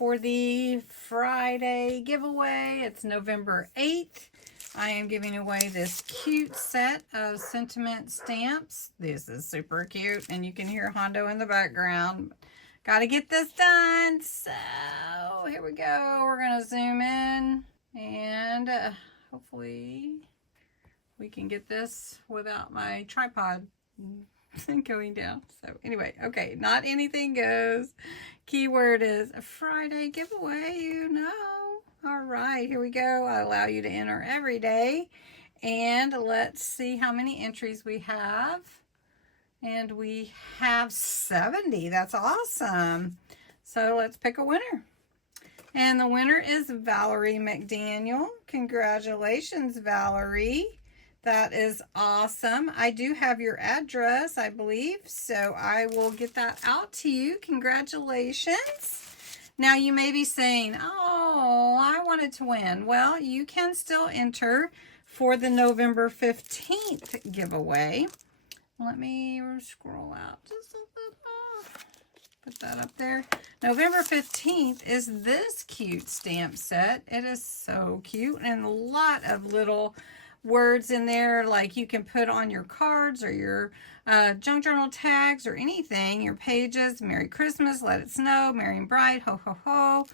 for the Friday giveaway. It's November 8th. I am giving away this cute set of sentiment stamps. This is super cute, and you can hear Hondo in the background. Got to get this done. So here we go. We're going to zoom in, and hopefully we can get this without my tripod going down. So anyway, okay, not anything goes. Keyword is a Friday giveaway, you know. All right, here we go. I allow you to enter every day. And let's see how many entries we have. And we have 70. That's awesome. So let's pick a winner. And the winner is Valerie McDaniel. Congratulations, Valerie. That is awesome. I do have your address, I believe, so I will get that out to you. Congratulations. Now, you may be saying, oh, I wanted to win. Well, you can still enter for the November 15th giveaway. Let me scroll out just a bit off. Put that up there. November 15th is this cute stamp set. It is so cute and a lot of little words in there, like you can put on your cards or your junk journal tags or anything, your pages. Merry Christmas, let it snow, merry and bright, ho ho ho,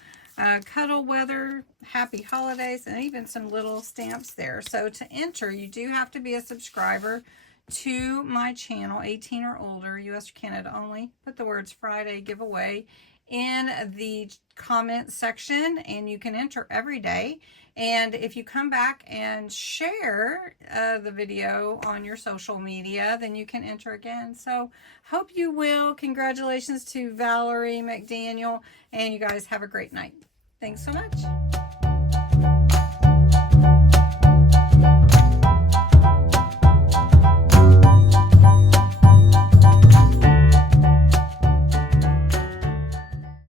cuddle weather, happy holidays, and even some little stamps there. So to enter, you do have to be a subscriber to my channel, 18 or older, US or Canada only. Put the words Friday giveaway in the comment section, and you can enter every day. And if you come back and share the video on your social media, then you can enter again. So hope you will. Congratulations to Valerie McDaniel, and you guys have a great night. Thanks so much.